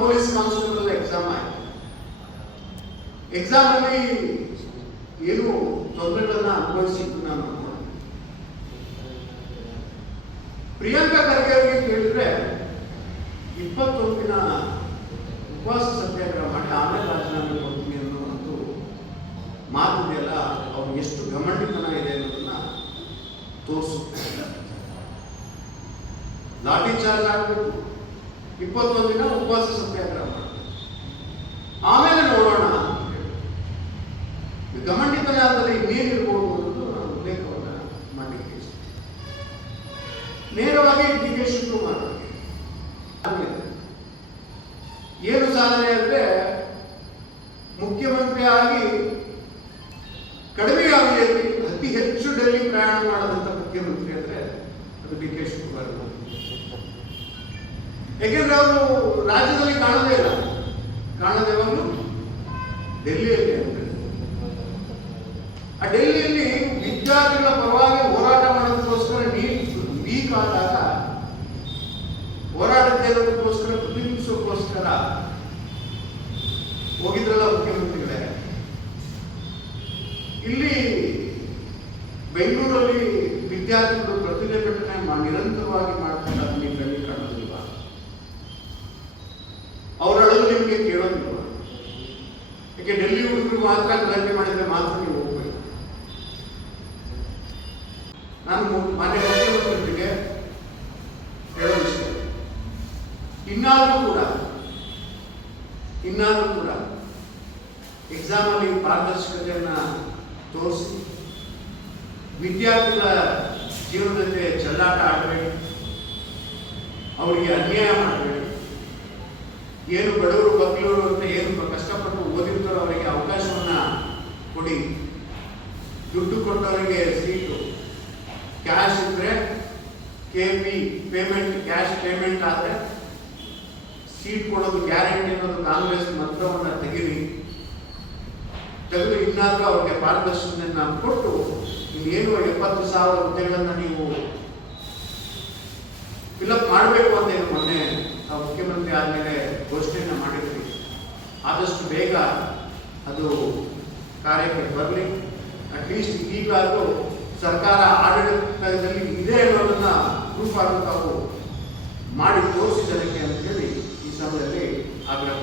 Police constable exam ಆಯಿತು. Exam ಅಲ್ಲಿ ಏನು ತೊಂದರೆಗಳನ್ನ ಅನುಭವಿಸಿದ್ದು ನಾನು ಪ್ರಿಯಾಂಕಾ ಖರ್ಗೆ ಅವರಿಗೆ ಕೇಳಿದ್ರೆ 21 ದಿನ ಉಪವಾಸ ಸತ್ಯಾಗ್ರಹ ಮಾಡಿ ಆಮೇಲೆ ರಾಜೀನಾಮೆ ಕೊಡ್ತೀನಿ ಅನ್ನೋ ಒಂದು ಮಾತಿದೆಯಲ್ಲ, ಅವ್ರು ಎಷ್ಟು ಗಮಂಡಿತನ ಇದೆ ಅನ್ನೋದನ್ನ ತೋರಿಸುತ್ತೆ. ಲಾಠಿ ಚಾರ್ಜ್ ಆಗಬೇಕು, 21 ದಿನ ಉಪವಾಸ ಸತ್ಯಾಗ್ರಹ ಮಾಡಬೇಕು, ಆಮೇಲೆ ನೋಡೋಣ. ಗಮಂಡಿತನದಲ್ಲಿ ಇನ್ನೇನಿರ್ಬೋದು ಅನ್ನೋದು ನಾನು ಉಲ್ಲೇಖವನ್ನು ಮಾಡಲಿಕ್ಕೆ ನೇರವಾಗಿ ಡಿ ಕೆ ಶಿವಕುಮಾರ್ ಏನು ಸಾಧನೆ ಅಂದ್ರೆ, ಮುಖ್ಯಮಂತ್ರಿ ಆಗಿ ಕಡಿಮೆ ಅವಧಿಯಲ್ಲಿ ಅತಿ ಹೆಚ್ಚು ಡೆಲ್ಲಿ ಪ್ರಯಾಣ ಮಾಡದಂತ ಮುಖ್ಯಮಂತ್ರಿ ಅಂದ್ರೆ ಅದು ಡಿ ಕೆ ಶಿವಕುಮಾರ್. ಯಾಕೆಂದ್ರೆ ಅವರು ರಾಜ್ಯದಲ್ಲಿ ಕಾಣೋದೇ ಇಲ್ಲ, ಕಾಣದೇವಾಗಲೂ ಡೆಲ್ಲಿಯಲ್ಲಿ ಅಂತ. ಆ ಡೆಲ್ಲಿಯಲ್ಲಿ ವಿದ್ಯಾರ್ಥಿಗಳ ಪರವಾಗಿ ಹೋರಾಟ ಮಾಡೋದಕ್ಕೋಸ್ಕರ ವೀಕ್ ಆದಾಗ ಹೋರಾಟಕ್ಕೋಸ್ಕರ ಪ್ರತಿನಿಧಿಸೋಕ್ಕೋಸ್ಕರ ಹೋಗಿದ್ರಲ್ಲ ಮುಖ್ಯಮಂತ್ರಿಗಳೇ. ಇಲ್ಲಿ ಬೆಂಗಳೂರಲ್ಲಿ ವಿದ್ಯಾರ್ಥಿಗಳು ಪ್ರತಿಭಟನೆ ನಿರಂತರವಾಗಿ ಮಾಡ್ಕೊಂಡ ನಿಮ್ಮಲ್ಲಿ ಕಾಣೋದಿಲ್ವ? ಅವರಳಲು ನಿಮಗೆ ಕೇಳೋದಿಲ್ವ? ಯಾಕೆ ಡೆಲ್ಲಿ ಹುಡುಗರು ಮಾತ್ರ ಗಲಾಟೆ ಮಾಡಿದ್ರೆ ಮಾತ್ರ ನೀವು ಹೋಗ್ಬೇಕು. ನಾನು ಮನೆ ಮುಖ್ಯಮಂತ್ರಿಗೆ ಹೇಳೋ ವಿಷಯ, ಇನ್ನಾದ್ರೂ ಕೂಡ ಎಕ್ಸಾಮ್ ಅಲ್ಲಿ ಪಾರದರ್ಶಕತೆಯನ್ನ ತೋರಿಸಿ ವಿದ್ಯಾರ್ಥಿಗಳ ಜೀವನದ ಚೆಲ್ಲಾಟ ಆಡಬೇಡಿ, ಅವರಿಗೆ ಅನ್ಯಾಯ ಮಾಡಬೇಡಿ. ಏನು ಬಡವರು ಬಗ್ಲೂರು ಅಂತ ಏನು ಕಷ್ಟಪಟ್ಟು ಓದಿರ್ತಾರೋ ಅವರಿಗೆ ಅವಕಾಶವನ್ನ ಕೊಡಿ. ದುಡ್ಡು ಕೊಟ್ಟವರಿಗೆ ಸೀಟು, ಕ್ಯಾಶ್ ಇದ್ರೆ KP ಪೇಮೆಂಟ್, ಕ್ಯಾಶ್ ಪೇಮೆಂಟ್ ಆದರೆ ಸೀಟ್ ಕೊಡೋದು ಗ್ಯಾರಂಟಿ ಅನ್ನೋದು ಕಾಂಗ್ರೆಸ್ ಮಂತ್ರವನ್ನು ತೆಗೆದು ಇನ್ನಾದ್ರೂ ಅವ್ರಿಗೆ ಪಾರದರ್ಶಕತೆಯನ್ನ ಕೊಟ್ಟು ಇನ್ನೇನು 70,000 ಹುದ್ದೆಗಳನ್ನ ನೀವು ಫಿಲಪ್ ಮಾಡಬೇಕು ಅಂತ ಏನು ಮೊನ್ನೆ ಮುಖ್ಯಮಂತ್ರಿ ಆದಮೇಲೆ ಘೋಷಣೆಯನ್ನು ಮಾಡಿದ್ವಿ. ಆದಷ್ಟು ಬೇಗ ಅದು ಕಾರ್ಯಕ್ಕೆ ಬರಲಿ. ಅಟ್ಲೀಸ್ಟ್ ಈಗಲಾದರೂ ಸರ್ಕಾರ ಆಡಳಿತದಲ್ಲಿ ಇದೆ ಅನ್ನೋದನ್ನ ಪ್ರೂಫ್ ಆಗಿ ತಾವು ಮಾಡಿ ತೋರಿಸಿ ಜನಕ್ಕೆ ಅಂತ ಹೇಳಿ ಈ ಸಮಯದಲ್ಲಿ ಆಗ್ರಹ